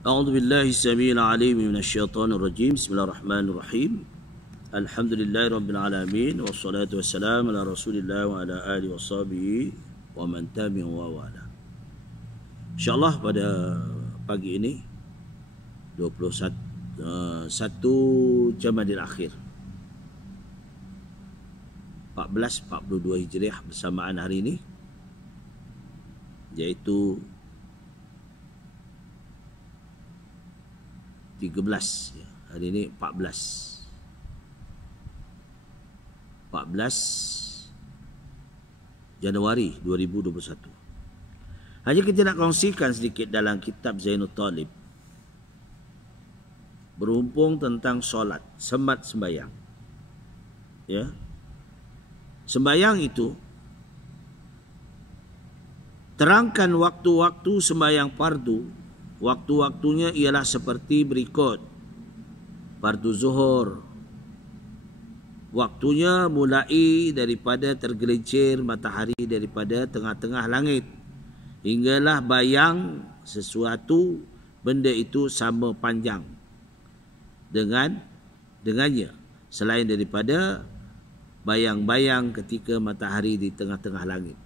أعوذ بالله السميع العليم من الشيطان الرجيم. بسم الله الرحمن الرحيم. الحمد لله رب العالمين والصلاة والسلام على رسول الله وعلى آله وصحبه ومن تبعهم ووالاه. InsyaAllah pada pagi ini 1 Jamadil Akhir 1442 Hijriah bersamaan hari ini, iaitu 13 ya. Hari ini 14 Januari 2021. Hanya kita nak kongsikan sedikit dalam kitab Zainul Talib berhubung tentang solat, semat sembayang. Ya. Sembayang itu terangkan waktu-waktu sembayang fardu. Waktu-waktunya ialah seperti berikut. Fardu zuhur, waktunya mulai daripada tergelincir matahari daripada tengah-tengah langit hinggalah bayang sesuatu benda itu sama panjang dengannya, selain daripada bayang-bayang ketika matahari di tengah-tengah langit.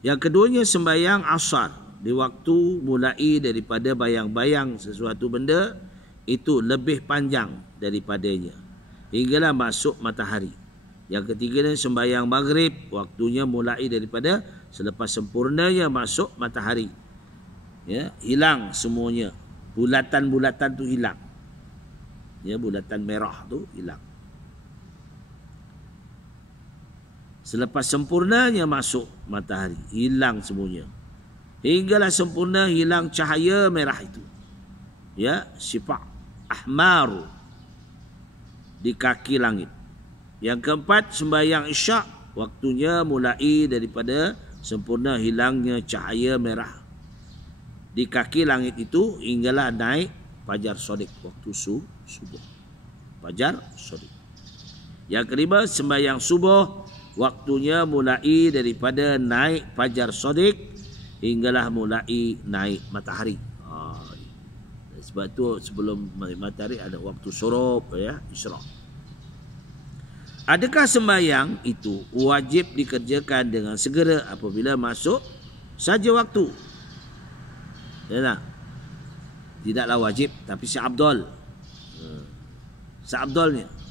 Yang keduanya sembayang asar, di waktu mulai daripada bayang-bayang sesuatu benda itu lebih panjang daripadanya hinggalah masuk matahari. Yang ketiganya sembayang maghrib, waktunya mulai daripada selepas sempurnanya masuk matahari. Ya, hilang semuanya. Bulatan-bulatan tu hilang. Ya, bulatan merah tu hilang. Selepas sempurnanya masuk matahari, hilang semuanya. Hinggalah sempurna hilang cahaya merah itu. Ya, syifa' ahmaru di kaki langit. Yang keempat, sembahyang isyak, waktunya mulai daripada sempurna hilangnya cahaya merah di kaki langit itu hinggalah naik fajar shadiq, waktu subuh. Fajar shadiq. Yang kelima, sembahyang subuh, waktunya mulai daripada naik fajar shadiq hinggalah mulai naik matahari. Sebab tu sebelum matahari ada waktu syuruk, ya, isyraq. Adakah sembahyang itu wajib dikerjakan dengan segera apabila masuk saja waktu? Ya, tidaklah wajib, tapi seabdal. Seabdalnya.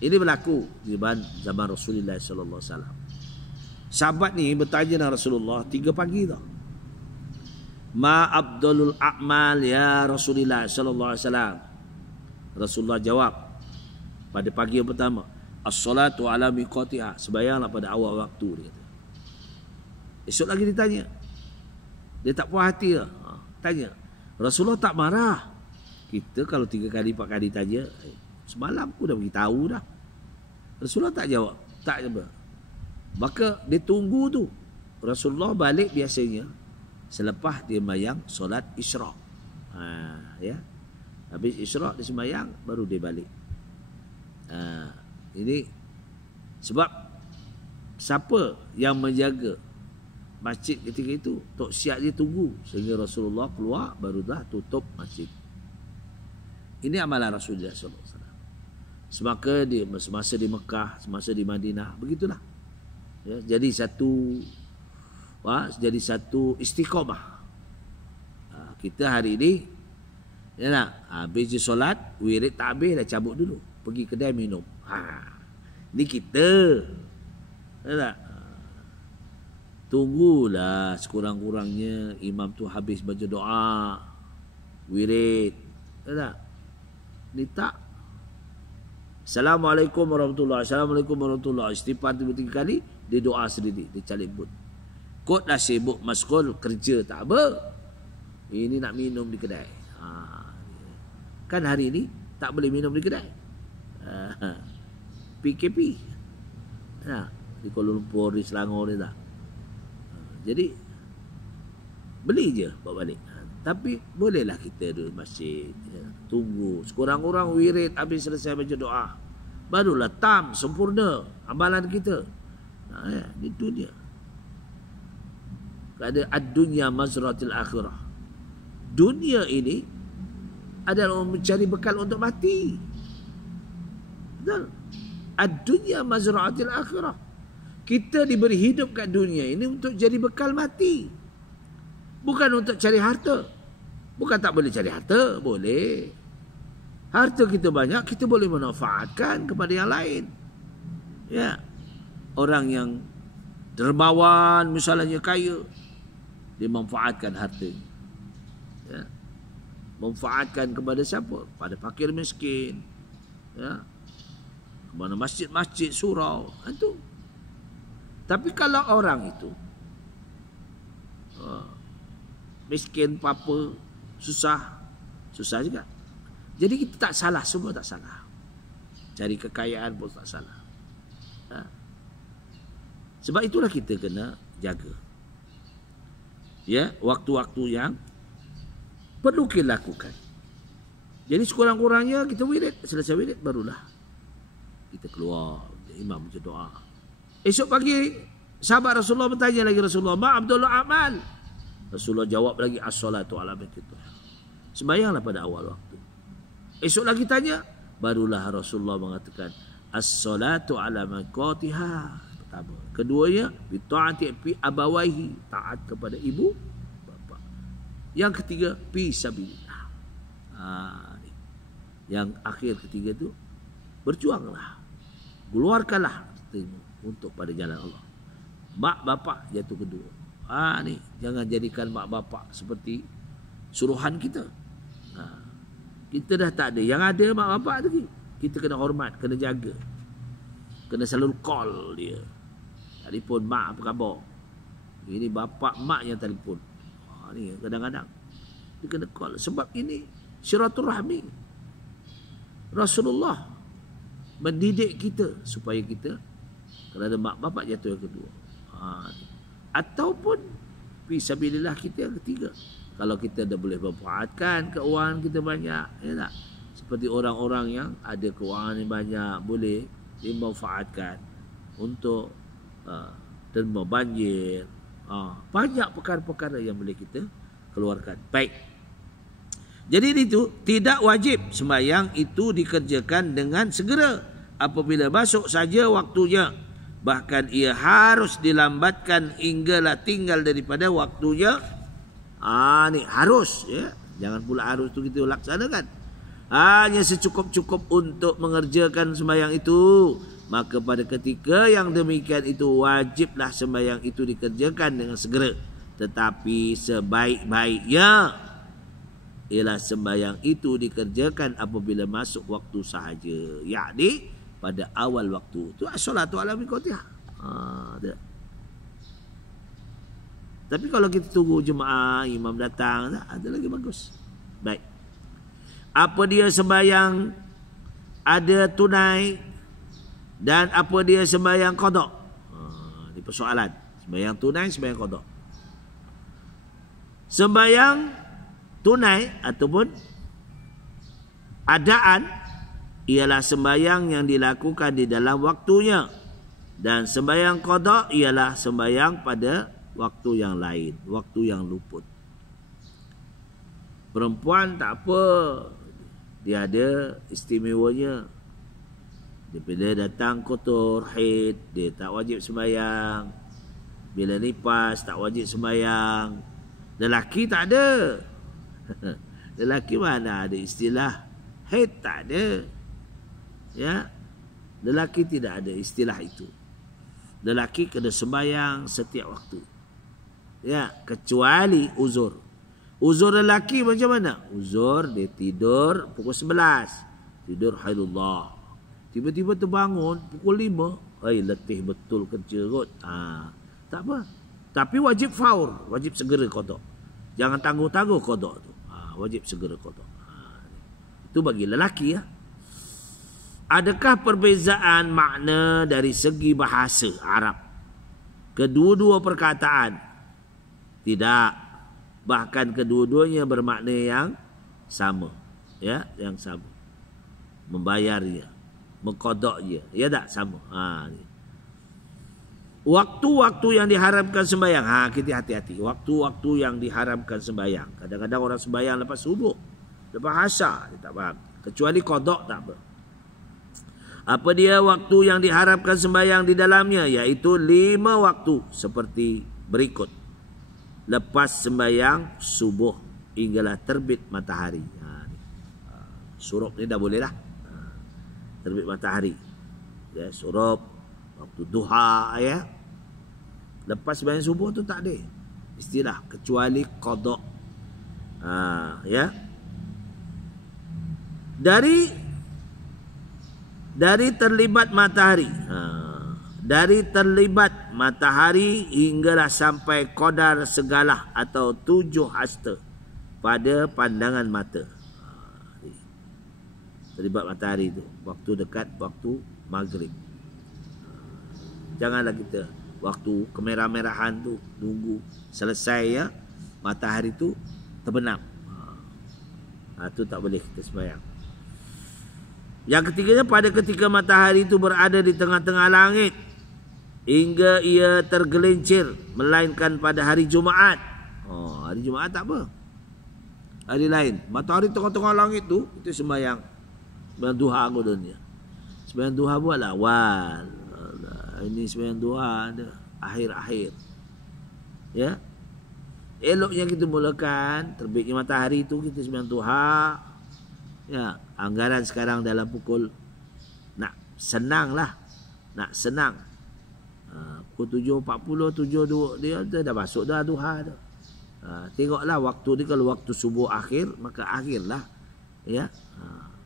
Ini berlaku di zaman Rasulullah sallallahu alaihi wasallam. Sahabat ni bertanya dengan Rasulullah 3 pagi tau. Ma abdalul a'mal ya Rasulullah sallallahu alaihi wasallam. Rasulullah jawab pada pagi yang pertama, as-salatu ala miqatiha, sembahyanglah pada awal waktu, dia kata. Esok lagi ditanya. Dia tak puas hati lah. Tanya. Rasulullah tak marah. Kita kalau 3 kali 4 kali tanya, semalam aku dah beritahu dah. Rasulullah tak jawab. Tak jawab. Maka dia tunggu tu. Rasulullah balik biasanya selepas dia sembahyang solat isyraq. Ya. Habis isyraq dia sembahyang baru dia balik. Ini sebab siapa yang menjaga masjid ketika itu, Tok Siap dia tunggu sehingga Rasulullah keluar baru dah tutup masjid. Ini amalan Rasulullah sallallahu alaihi wasallam. Semasa di Mekah, semasa di Madinah, begitulah. Ya, jadi satu istiqamah. Kita hari ini ya nak, habis je solat, wirid tak habis dah cabut dulu, pergi kedai minum. Ni kita. Ya tak? Tunggulah sekurang-kurangnya imam tu habis baca doa, wirid. Ya tak? Ni tak. Assalamualaikum warahmatullahi wabarakatuh. Assalamualaikum warahmatullahi wabarakatuh. Istighfar 3 kali, dia doa sendiri, dia calik pun. Kot dah sibuk maskul kerja tak apa. Ini nak minum di kedai. Kan hari ini tak boleh minum di kedai. PKP. Di Kuala Lumpur, di Selangor ni tak. Jadi beli je bawa balik. Tapi bolehlah kita duduk masjid, ya, tunggu sekurang-kurang wirid habis selesai baca doa, barulah tam sempurna amalan kita. Ya, itu dia. Ada ad-dunya mazratil akhirah. Dunia ini adalah mencari bekal untuk mati. Betul? Ad-dunya mazratil akhirah. Kita diberi hidup kat dunia ini untuk jadi bekal mati. Bukan untuk cari harta. Bukan tak boleh cari harta, boleh. Harta kita banyak, kita boleh manfaatkan kepada yang lain. Ya. Orang yang dermawan misalnya kaya, dia manfaatkan hartanya. Ya. Manfaatkan kepada siapa? Pada fakir miskin. Ya. Kepada masjid-masjid surau. Itu. Tapi kalau orang itu miskin, apa, susah juga. Jadi kita tak salah, semua tak salah. Cari kekayaan pun tak salah. Ha? Sebab itulah kita kena jaga. Ya, waktu-waktu yang perlu kita lakukan. Jadi sekurang-kurangnya kita wirid, selesai wirid barulah kita keluar. Imam baca doa. Esok pagi sahabat Rasulullah bertanya lagi Rasulullah, "Ma Abdul Amal?" Rasulullah jawab lagi, "As-salatu ala baitituh." Sembahyanglah pada awal waktu. Esok lagi tanya, barulah Rasulullah mengatakan, "As-salatu ala maqatiha." Pertama. Keduanya, bi ta'ati fi abawaihi, taat kepada ibu bapa. Yang ketiga, fi sabilillah. Yang akhir ketiga tu, berjuanglah. Keluarkanlah untuk pada jalan Allah. Mak bapak jatuh kedua. Ni jangan jadikan mak bapak seperti suruhan kita. Kita dah tak ada. Yang ada mak bapak lagi. Kita kena hormat, kena jaga. Kena selalu call dia. Telefon, mak apa khabar? Ini bapak mak yang telefon. Ni kadang-kadang dia kena call. Sebab ini silaturahmi. Rasulullah mendidik kita supaya kita kerana mak bapak jatuh yang kedua. Ataupun fisabilillah kita yang ketiga. Kalau kita dah boleh manfaatkan keuangan kita banyak, ya tak? Seperti orang-orang yang ada keuangan yang banyak, boleh dimanfaatkan untuk derma banjir. Banyak perkara-perkara yang boleh kita keluarkan. Baik. Jadi itu tidak wajib sembahyang itu dikerjakan dengan segera apabila masuk saja waktunya. Bahkan ia harus dilambatkan hinggalah tinggal daripada waktunya. Ni harus, ya. Jangan pula harus tu kita laksanakan. Hanya secukup-cukup untuk mengerjakan sembahyang itu. Maka pada ketika yang demikian itu wajiblah sembahyang itu dikerjakan dengan segera. Tetapi sebaik-baiknya ialah sembahyang itu dikerjakan apabila masuk waktu sahaja, yakni pada awal waktu. Tu as-salatu ala miqatiha. Tapi kalau kita tunggu jemaah imam datang, ada lagi bagus. Baik. Apa dia sembahyang ada tunai dan apa dia sembahyang qada? Ini persoalan. Sembahyang tunai, sembahyang qada. Sembahyang tunai ataupun adaan ialah sembahyang yang dilakukan di dalam waktunya, dan sembahyang qada ialah sembahyang pada waktu yang lain, waktu yang luput. Perempuan tak apa, dia ada istimewanya. Bila datang kotor, haid, dia tak wajib sembahyang. Bila nifas, tak wajib sembahyang. Lelaki tak ada. Lelaki mana ada istilah haid, tak ada. Ya, lelaki tidak ada istilah itu. Lelaki kena sembahyang setiap waktu. Ya, kecuali uzur. Uzur lelaki macam mana? Uzur dia tidur pukul 11. Tidur haidullah. Tiba-tiba terbangun pukul 5. Letih betul kerja kot. Tak apa. Tapi wajib faur, wajib segera qada. Jangan tangguh-tangguh qada tu. Wajib segera qada. Itu bagi lelaki, ya. Adakah perbezaan makna dari segi bahasa Arab kedua-dua perkataan? Tidak. Bahkan kedua-duanya bermakna yang sama. Ya, yang sama. Membayarnya, mengqadanya. Ya tak? Sama. Waktu-waktu yang diharamkan sembahyang. Kita hati-hati. Waktu-waktu yang diharamkan sembahyang. Kadang-kadang orang sembahyang lepas subuh, lepas asar, dia tak faham. Kecuali qada tak apa. Apa dia waktu yang diharapkan sembahyang di dalamnya? Iaitu 5 waktu seperti berikut. Lepas sembahyang subuh hinggalah terbit matahari. Surup ni dah boleh lah. Terbit matahari. Surup, waktu duha, lepas sembahyang subuh tu tak ada istilah kecuali qada. Dari terlibat matahari. Dari terlibat matahari hinggalah sampai qadar segalah atau 7 hasta pada pandangan mata. Terlibat matahari tu waktu dekat waktu maghrib. Janganlah kita waktu kemerah-merahan tu tunggu selesai matahari tu terbenam. Tu tak boleh kita sembahyang. Yang ketiganya, pada ketika matahari itu berada di tengah-tengah langit hingga ia tergelincir, melainkan pada hari Jumaat. Hari Jumaat tak apa. Hari lain, matahari tengah-tengah langit tu kita sembahyang. Sembahyang duha kodonnya. Sembahyang duha buatlah awal. Ini sembahyang duha ada akhir-akhir. Eloknya kita mulakan terbitnya matahari tu kita sembahyang duha. Anggaran sekarang dalam pukul nak senang. Pukul 7.40, 7.2 dia dah masuk dah duha dah. Tengoklah waktu ni, kalau waktu subuh akhir maka akhirlah.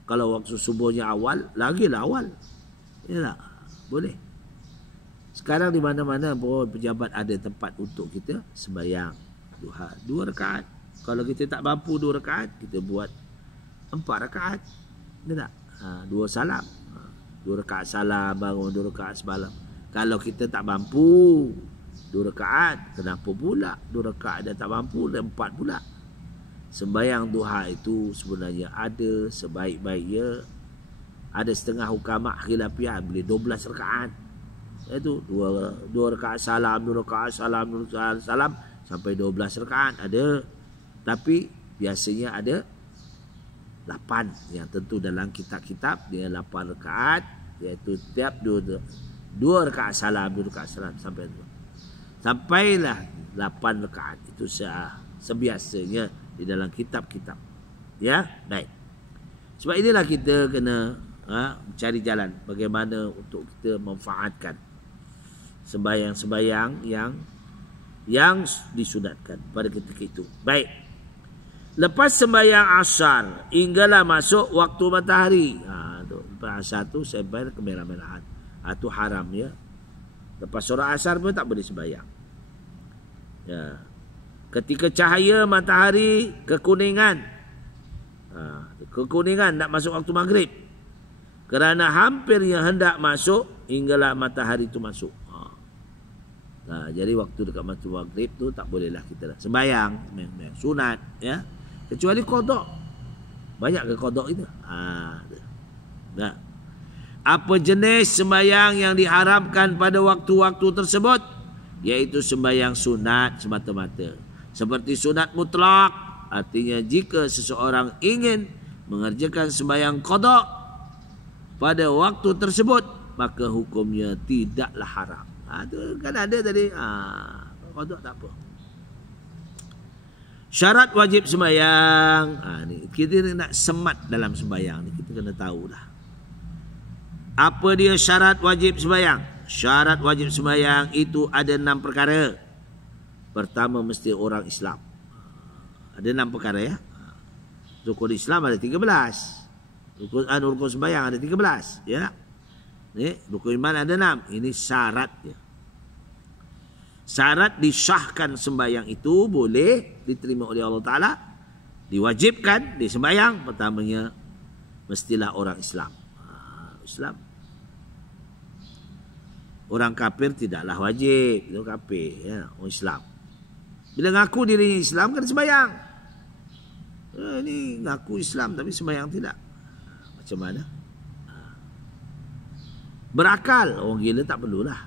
Kalau waktu subuhnya awal, lagilah awal. Boleh. Sekarang di mana-mana pun pejabat ada tempat untuk kita sembahyang duha 2 rakaat. Kalau kita tak mampu 2 rakaat, kita buat 4 rakaat. Betul tak? 2 salam. 2 rakaat salam, bangun 2 rakaat semalam. Kalau kita tak mampu 2 rakaat, kenapa pula 2 rakaat dah tak mampu, 4 pula? Sembahyang duha itu sebenarnya ada sebaik-baiknya. Ada setengah hukama khilafiyah boleh 12 rakaat. Itu 2 rakaat salam, 2 rakaat salam, 2 rakaat salam sampai 12 rakaat ada. Tapi biasanya ada 8 yang tentu dalam kitab-kitab dia 8 rakaat, iaitu tiap 2 rakaat salam, 2 rakaat salam sampailah 8 rakaat. Itu sebiasanya di dalam kitab-kitab. Baik. Sebab inilah kita kena cari jalan bagaimana untuk kita memanfaatkan sembahyang-sembahyang yang disunatkan pada ketika itu. Baik. Lepas sembahyang asar hinggalah masuk waktu matahari. Lepas asar tu sampai kemerah-merahan. Itu haram Lepas solat asar pun tak boleh sembahyang. Ketika cahaya matahari kekuningan. Kekuningan nak masuk waktu maghrib. Kerana hampirnya hendak masuk hinggalah matahari itu masuk. Jadi waktu dekat waktu maghrib tu tak bolehlah kita sembahyang, sunat kecuali qada. Banyak ke qada itu? Apa jenis sembahyang yang diharamkan pada waktu-waktu tersebut? Iaitu sembahyang sunat semata-mata. Seperti sunat mutlak, artinya jika seseorang ingin mengerjakan sembahyang qada pada waktu tersebut, maka hukumnya tidaklah haram. Itu kan ada tadi. Qada tak apa. Syarat wajib sembahyang. Ni kita nak semat dalam sembahyang ni, kita kena tahulah. Apa dia syarat wajib sembahyang? Syarat wajib sembahyang itu ada 6 perkara. Pertama, mesti orang Islam. Ada 6 perkara Rukun Islam ada 13. Rukun sembahyang ada 13. Ni rukun iman ada 6. Ini syaratnya. Syarat disahkan sembahyang itu boleh diterima oleh Allah Ta'ala, diwajibkan di sembahyang. Pertamanya mestilah orang Islam. Islam. Orang kafir tidaklah wajib. Itu kafir orang Islam. Bila ngaku dirinya Islam kan sembahyang. Ini ngaku Islam tapi sembahyang tidak. Macam mana? Berakal. Orang gila tak perlulah.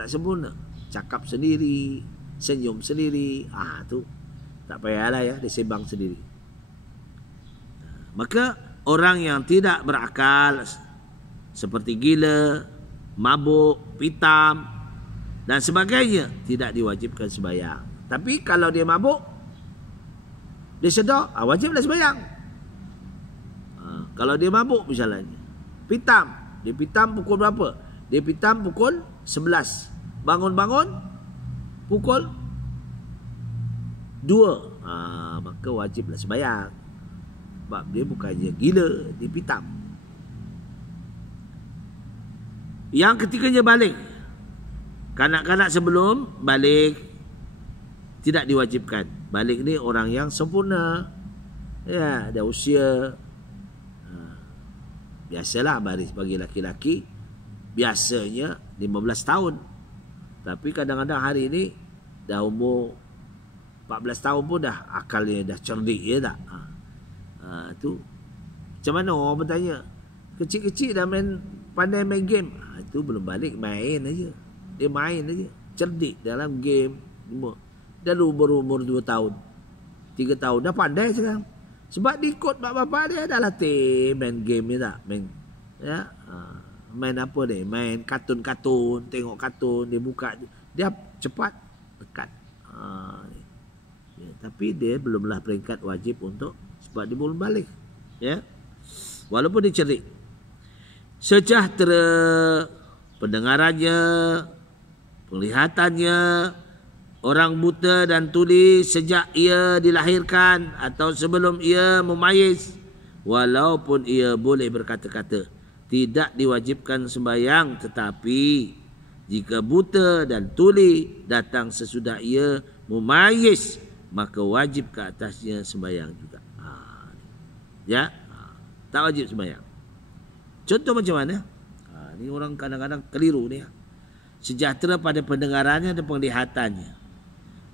tak sempurna. Cakap sendiri, senyum sendiri, tu tak payahlah ya, dia sembang sendiri. Maka orang yang tidak berakal seperti gila, mabuk, pitam dan sebagainya tidak diwajibkan sembahyang. Tapi kalau dia mabuk, dia sedar, wajiblah sembahyang. Kalau dia mabuk misalnya, pitam, dia pitam pukul berapa? Dia pitam pukul 11. Bangun-bangun pukul 2. Maka wajiblah sembahyang. Sebab dia bukannya gila, dia pitam. Yang ketiganya balik. Kanak-kanak sebelum balik tidak diwajibkan. Balik ni orang yang sempurna. Ya, ada usia. Biasalah baris bagi laki-laki biasanya 15 tahun. Tapi kadang-kadang hari ini dah umur 14 tahun pun dah akalnya dah cerdik, ya tak? Tu macam mana orang bertanya, kecil-kecil dah pandai main game. Itu belum balik, main aja. Dia main aja, cerdik dalam game. Dah berumur 2 tahun, 3 tahun dah pandai sekarang. Sebab dia ikut bapak-bapak dia dah latih main game ni tak? Main apa ni? Main kartun-kartun, tengok kartun, dia buka, dia cepat dekat. Tapi dia belumlah peringkat wajib untuk, sebab dia belum balik. Ya. Walaupun dia cerdik. Sejahtera pendengarannya, penglihatannya. Orang buta dan tuli sejak ia dilahirkan atau sebelum ia memayis, walaupun ia boleh berkata-kata, tidak diwajibkan sembahyang. Tetapi jika buta dan tuli datang sesudah ia memayis, maka wajib ke atasnya sembahyang juga. Tak wajib sembahyang. Contoh macam mana? Ni orang kadang-kadang keliru ni. Sejahtera pada pendengarannya dan penglihatannya.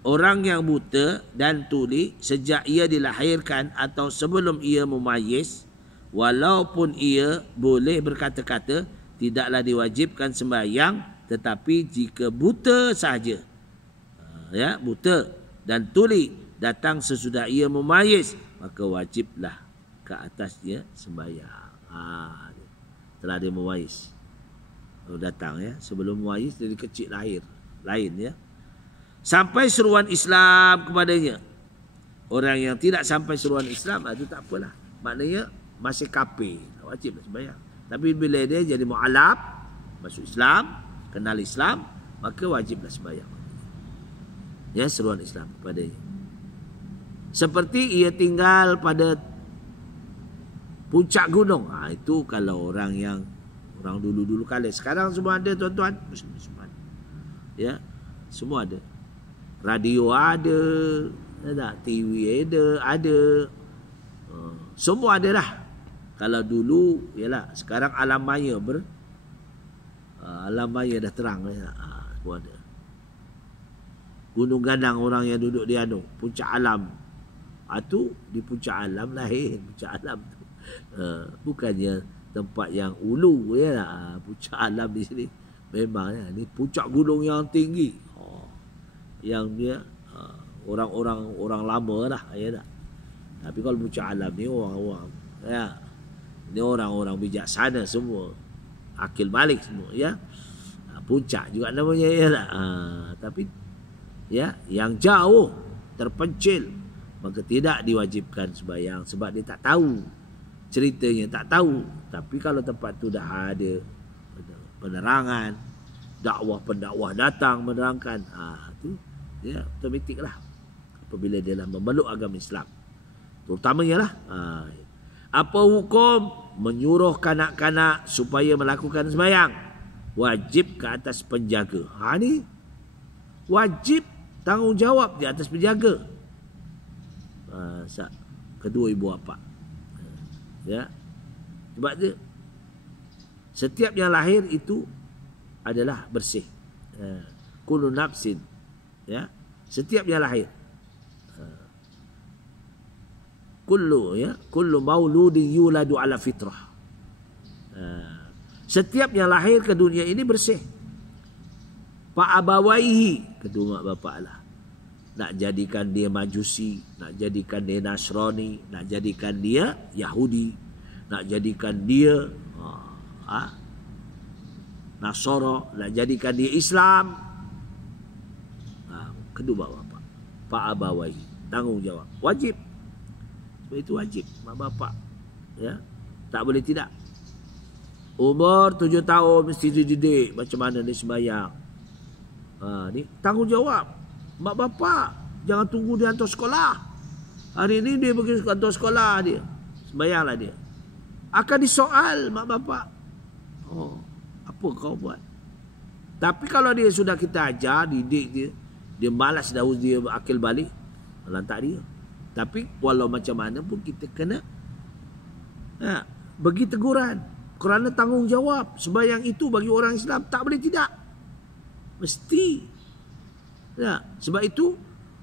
Orang yang buta dan tuli sejak ia dilahirkan atau sebelum ia memayis, walaupun ia boleh berkata-kata, tidaklah diwajibkan sembahyang. Tetapi jika buta sahaja, buta dan tuli datang sesudah ia memayis, maka wajiblah ke atasnya sembahyang. Telah dia memayis, datang ya, sebelum memayis dari kecil lahir, lain ya. Sampai seruan Islam kepadanya. Orang yang tidak sampai seruan Islam, itu tak apalah. Maknanya masih kafir, wajib sembahyang. Tapi bila dia jadi mu'alaf, masuk Islam, kenal Islam, maka wajiblah sembahyang. Ya, seruan Islam kepadanya. Seperti ia tinggal pada puncak gunung. Itu kalau orang dulu-dulu kali. Sekarang semua ada, tuan-tuan. Semua ada. Ya, semua ada. Radio ada, TV ada. Semua ada lah. Kalau dulu, yalah, sekarang alam maya alam maya dah terang. Semua ada. Gunung Gadang orang yang duduk di puncak alam. Itu di puncak alam lain. Puncak alam tu. Bukannya tempat yang ulu, ya. Puncak alam di sini memang ya, ni puncak gunung yang tinggi. Yang dia orang lama lah, ya tak? Tapi kalau puncak alam ni orang-orang, ya, ni orang-orang bijaksana semua, akil balik semua, ya. Puncak juga namanya, ya tak? Tapi ya, yang jauh terpencil, maka tidak diwajibkan sembahyang sebab dia tak tahu ceritanya, tak tahu. Tapi kalau tempat tu dah ada penerangan, pendakwah datang menerangkan, tu ya, otomatik lah apabila dia lah memeluk agama Islam, terutamanya lah. Apa hukum menyuruh kanak-kanak supaya melakukan sembahyang? Wajib ke atas penjaga. Ni wajib tanggungjawab di atas penjaga. Kedua ibu bapa. Ya, sebab dia setiap yang lahir itu adalah bersih. Kullu nafsin, ya, setiap yang lahir, kullu mauludin yuladu ala fitrah. Setiap yang lahir ke dunia ini bersih. Fa'abawaihi, kedua mak bapak lah. Nak jadikan dia Majusi, nak jadikan dia Nasrani, nak jadikan dia Yahudi, nak jadikan dia Nasara, nak jadikan dia Islam. Kedua bapak. Fa'abawaihi, tanggungjawab, wajib. Sebab itu wajib mak bapak, ya, tak boleh tidak. Umur 7 tahun mesti dididik macam mana dia sembahyang. Ni tanggungjawab mak bapak. Jangan tunggu dia hantar sekolah. Hari ini dia pergi hantar sekolah dia, sembahyanglah dia. Akan disoal mak bapak. Apa kau buat? Tapi kalau dia sudah kita ajar, didik dia malas dah, dia akil balik, lantak dia. Tapi walau macam mana pun kita kena bagi teguran. Kerana tanggungjawab. Sembahyang itu bagi orang Islam tak boleh tidak. Mesti. Ya, sebab itu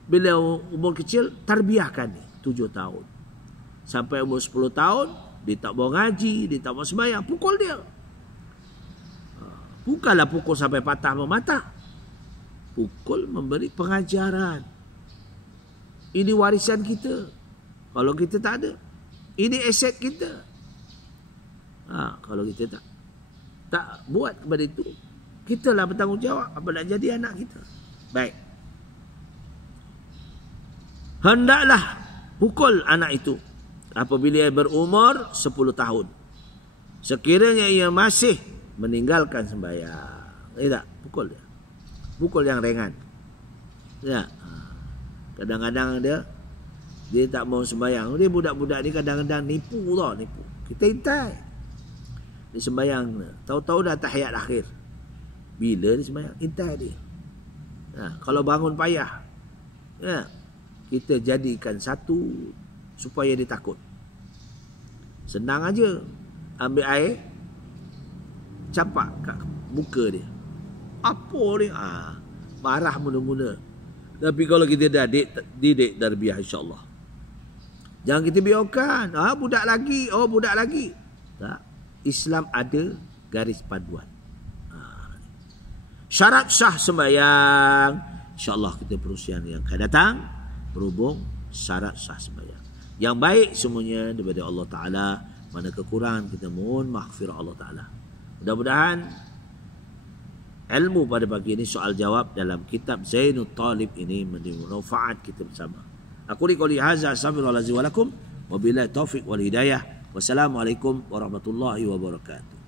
bila umur kecil tarbiyahkan ni 7 tahun. Sampai umur 10 tahun dia tak mau ngaji, dia tak mau sembahyang, pukul dia. Bukanlah pukul sampai patah memata. Pukul, memberi pengajaran. Ini warisan kita. Kalau kita tak ada, ini aset kita. Kalau kita tak buat kepada itu, kita lah bertanggungjawab apa nak jadi anak kita. Baik. Hendaklah pukul anak itu apabila ia berumur 10 tahun. Sekiranya ia masih meninggalkan sembahyang. Tak, pukul dia. Pukul yang ringan. Ya. Kadang-kadang dia tak mau sembahyang. Dia budak-budak ni kadang-kadang nipu tau, nipu. Kita intai. Dia sembahyang, tahu-tahu dah tahiyat akhir. Bila dia sembahyang, intai dia. Kalau bangun payah, kita jadikan satu supaya dia takut. Senang aja. Ambil air, campak kat muka dia. Apa dia? Marah mula-mula. Tapi kalau kita dah didik tarbiyah, insya-Allah. Jangan kita biarkan. Budak lagi. Budak lagi. Tak. Islam ada garis panduan. Syarat sah sembahyang. InsyaAllah kita perusian yang akan datang berhubung syarat sah sembahyang. Yang baik semuanya daripada Allah Ta'ala. Mana kekurangan kita mohon maghfirah Allah Ta'ala. Mudah-mudahan ilmu pada pagi ini, soal jawab dalam kitab Zainul Talib ini bermanfaat kita bersama. Aku liqauli hadza astaghfirullahalazim wa lakum wa billahi taufiq wal hidayah. Wassalamualaikum warahmatullahi wabarakatuh.